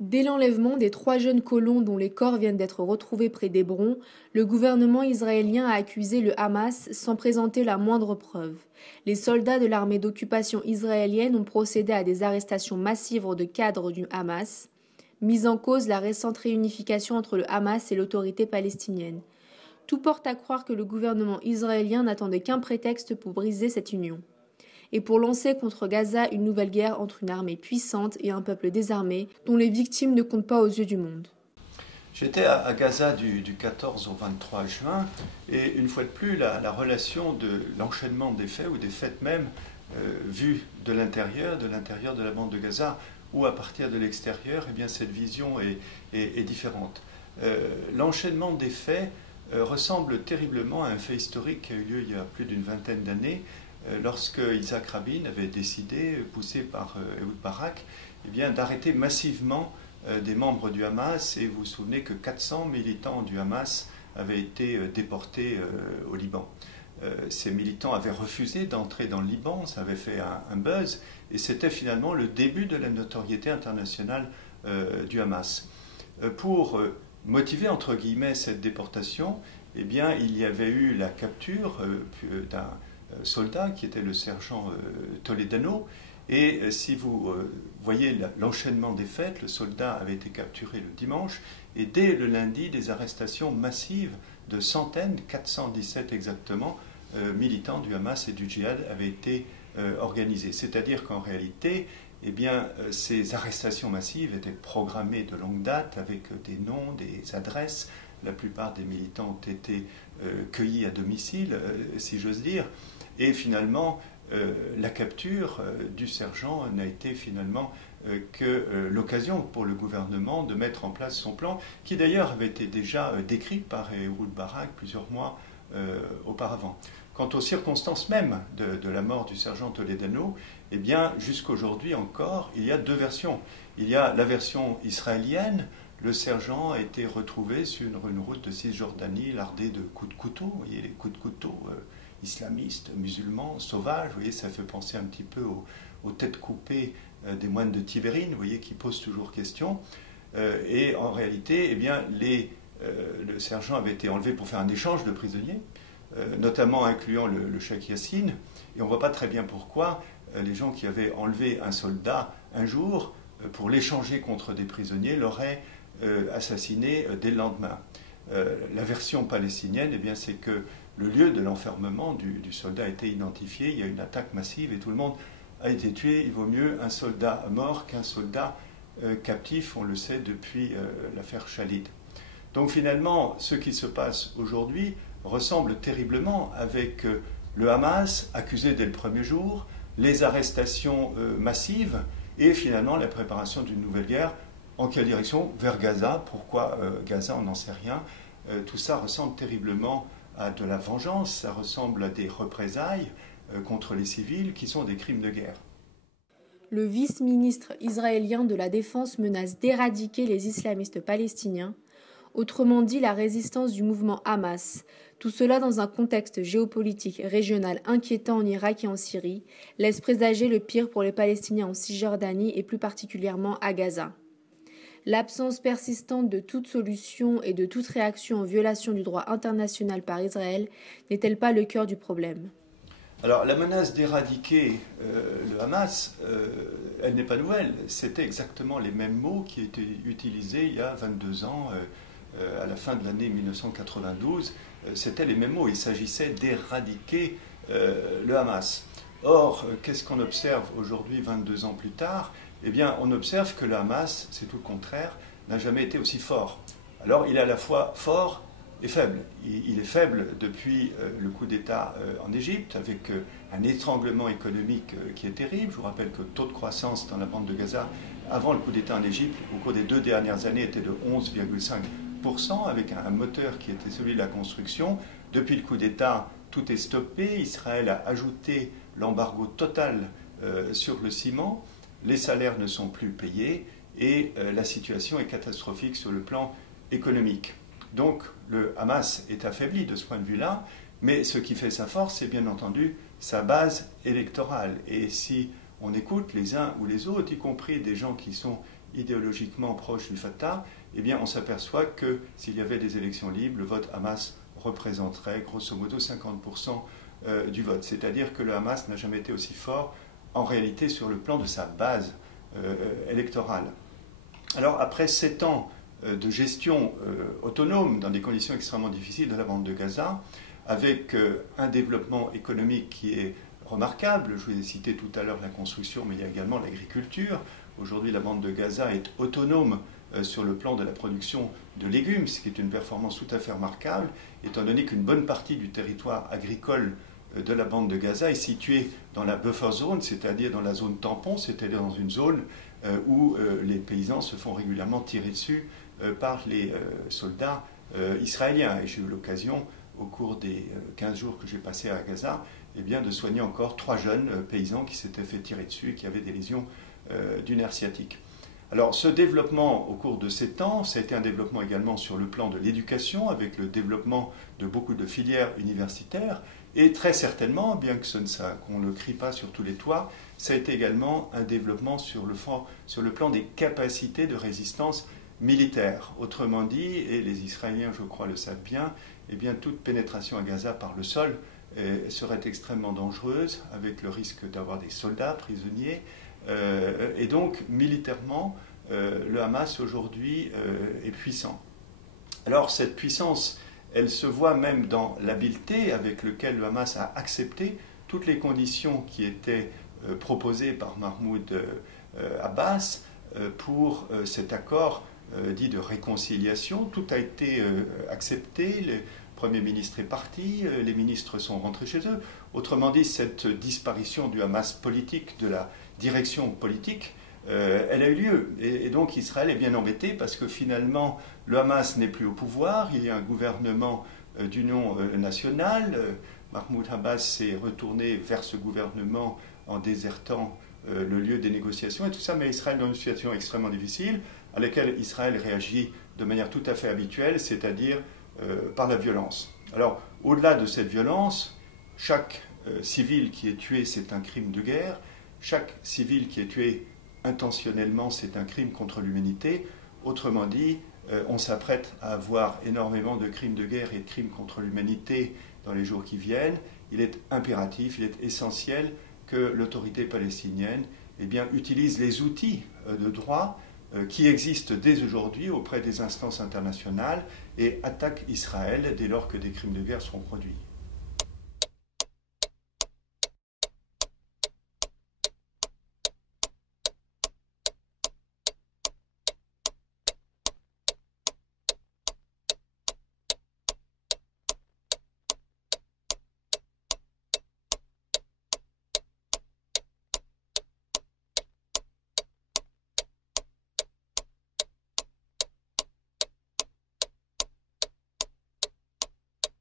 Dès l'enlèvement des 3 jeunes colons dont les corps viennent d'être retrouvés près d'Hébron, le gouvernement israélien a accusé le Hamas sans présenter la moindre preuve. Les soldats de l'armée d'occupation israélienne ont procédé à des arrestations massives de cadres du Hamas, mis en cause la récente réunification entre le Hamas et l'autorité palestinienne. Tout porte à croire que le gouvernement israélien n'attendait qu'un prétexte pour briser cette union et pour lancer contre Gaza une nouvelle guerre entre une armée puissante et un peuple désarmé dont les victimes ne comptent pas aux yeux du monde. J'étais à Gaza du 14 au 23 juin et une fois de plus la relation de l'enchaînement des faits ou des faits même vus de l'intérieur de la bande de Gaza ou à partir de l'extérieur, eh bien cette vision est différente. L'enchaînement des faits ressemble terriblement à un fait historique qui a eu lieu il y a plus d'une vingtaine d'années lorsque Yitzhak Rabin avait décidé, poussé par Ehud Barak, eh bien, d'arrêter massivement des membres du Hamas. Et vous vous souvenez que 400 militants du Hamas avaient été déportés au Liban. Ces militants avaient refusé d'entrer dans le Liban, ça avait fait un buzz, et c'était finalement le début de la notoriété internationale du Hamas. Pour motiver, entre guillemets, cette déportation, eh bien, il y avait eu la capture d'un soldat qui était le sergent Toledano. Et si vous voyez l'enchaînement des faits, le soldat avait été capturé le dimanche, et dès le lundi, des arrestations massives de centaines, 417 exactement, militants du Hamas et du djihad avaient été organisées. C'est-à-dire qu'en réalité, eh bien, ces arrestations massives étaient programmées de longue date avec des noms, des adresses. La plupart des militants ont été cueillis à domicile, si j'ose dire. Et finalement, la capture du sergent n'a été finalement que l'occasion pour le gouvernement de mettre en place son plan, qui d'ailleurs avait été déjà décrit par Ehud Barak plusieurs mois auparavant. Quant aux circonstances même de la mort du sergent Toledano, eh bien, jusqu'aujourd'hui encore, il y a deux versions. Il y a la version israélienne. Le sergent a été retrouvé sur une route de Cisjordanie, lardée de coups de couteau. Vous voyez, les coups de couteau islamistes, musulmans, sauvages. Vous voyez, ça fait penser un petit peu aux têtes coupées des moines de Tibérine, vous voyez, qui posent toujours question. Et en réalité, eh bien, le sergent avait été enlevé pour faire un échange de prisonniers, notamment incluant le cheikh Yassine. Et on ne voit pas très bien pourquoi les gens qui avaient enlevé un soldat un jour pour l'échanger contre des prisonniers l'auraient assassiné dès le lendemain. La version palestinienne, eh bien, c'est que le lieu de l'enfermement du soldat a été identifié, il y a une attaque massive et tout le monde a été tué. Il vaut mieux un soldat mort qu'un soldat captif, on le sait depuis l'affaire Khalid. Donc finalement, ce qui se passe aujourd'hui ressemble terriblement avec le Hamas, accusé dès le premier jour, les arrestations massives et finalement la préparation d'une nouvelle guerre. En quelle direction? Vers Gaza. Pourquoi Gaza? On n'en sait rien. Tout ça ressemble terriblement à de la vengeance, ça ressemble à des représailles contre les civils qui sont des crimes de guerre. Le vice-ministre israélien de la Défense menace d'éradiquer les islamistes palestiniens, autrement dit la résistance du mouvement Hamas. Tout cela dans un contexte géopolitique régional inquiétant en Irak et en Syrie, laisse présager le pire pour les Palestiniens en Cisjordanie et plus particulièrement à Gaza. L'absence persistante de toute solution et de toute réaction en violation du droit international par Israël n'est-elle pas le cœur du problème? Alors la menace d'éradiquer le Hamas, elle n'est pas nouvelle. C'était exactement les mêmes mots qui étaient utilisés il y a 22 ans, à la fin de l'année 1992. C'était les mêmes mots. Il s'agissait d'éradiquer le Hamas. Or, qu'est-ce qu'on observe aujourd'hui, 22 ans plus tard? Eh bien, on observe que le Hamas, c'est tout le contraire, n'a jamais été aussi fort. Alors, il est à la fois fort et faible. Il est faible depuis le coup d'État en Égypte, avec un étranglement économique qui est terrible. Je vous rappelle que le taux de croissance dans la bande de Gaza, avant le coup d'État en Égypte, au cours des 2 dernières années, était de 11,5%, avec un moteur qui était celui de la construction. Depuis le coup d'État, tout est stoppé. Israël a ajouté l'embargo total sur le ciment. Les salaires ne sont plus payés et la situation est catastrophique sur le plan économique. Donc le Hamas est affaibli de ce point de vue-là, mais ce qui fait sa force, c'est bien entendu sa base électorale. Et si on écoute les uns ou les autres, y compris des gens qui sont idéologiquement proche du Fatah, eh bien on s'aperçoit que s'il y avait des élections libres, le vote Hamas représenterait grosso modo 50% du vote. C'est-à-dire que le Hamas n'a jamais été aussi fort en réalité sur le plan de sa base électorale. Alors après 7 ans de gestion autonome dans des conditions extrêmement difficiles de la bande de Gaza, avec un développement économique qui est remarquable. Je vous ai cité tout à l'heure la construction, mais il y a également l'agriculture. Aujourd'hui, la bande de Gaza est autonome sur le plan de la production de légumes, ce qui est une performance tout à fait remarquable, étant donné qu'une bonne partie du territoire agricole de la bande de Gaza est située dans la buffer zone, c'est-à-dire dans la zone tampon, c'est-à-dire dans une zone où les paysans se font régulièrement tirer dessus par les soldats israéliens. Et j'ai eu l'occasion, au cours des 15 jours que j'ai passés à Gaza, eh bien, de soigner encore 3 jeunes paysans qui s'étaient fait tirer dessus et qui avaient des lésions du nerf sciatique. Alors ce développement au cours de ces temps, ça a été un développement également sur le plan de l'éducation, avec le développement de beaucoup de filières universitaires, et très certainement, bien que qu'on ne le crie pas sur tous les toits, ça a été également un développement sur le plan des capacités de résistance militaire. Autrement dit, et les Israéliens je crois le savent bien, eh bien toute pénétration à Gaza par le sol serait extrêmement dangereuse, avec le risque d'avoir des soldats prisonniers. Et donc, militairement, le Hamas aujourd'hui est puissant. Alors, cette puissance, elle se voit même dans l'habileté avec laquelle le Hamas a accepté toutes les conditions qui étaient proposées par Mahmoud Abbas pour cet accord dit de réconciliation. Tout a été accepté. Le Premier ministre est parti, les ministres sont rentrés chez eux. Autrement dit, cette disparition du Hamas politique, de la direction politique, elle a eu lieu. Et donc Israël est bien embêté parce que finalement, le Hamas n'est plus au pouvoir, il y a un gouvernement d'union nationale. Mahmoud Abbas s'est retourné vers ce gouvernement en désertant le lieu des négociations et tout ça, mais Israël est dans une situation extrêmement difficile à laquelle Israël réagit de manière tout à fait habituelle, c'est-à-dire par la violence. Alors, au-delà de cette violence, chaque civil qui est tué, c'est un crime de guerre. Chaque civil qui est tué intentionnellement, c'est un crime contre l'humanité. Autrement dit, on s'apprête à avoir énormément de crimes de guerre et de crimes contre l'humanité dans les jours qui viennent. Il est impératif, il est essentiel que l'autorité palestinienne utilise les outils de droit qui existent dès aujourd'hui auprès des instances internationales et attaque Israël dès lors que des crimes de guerre seront produits.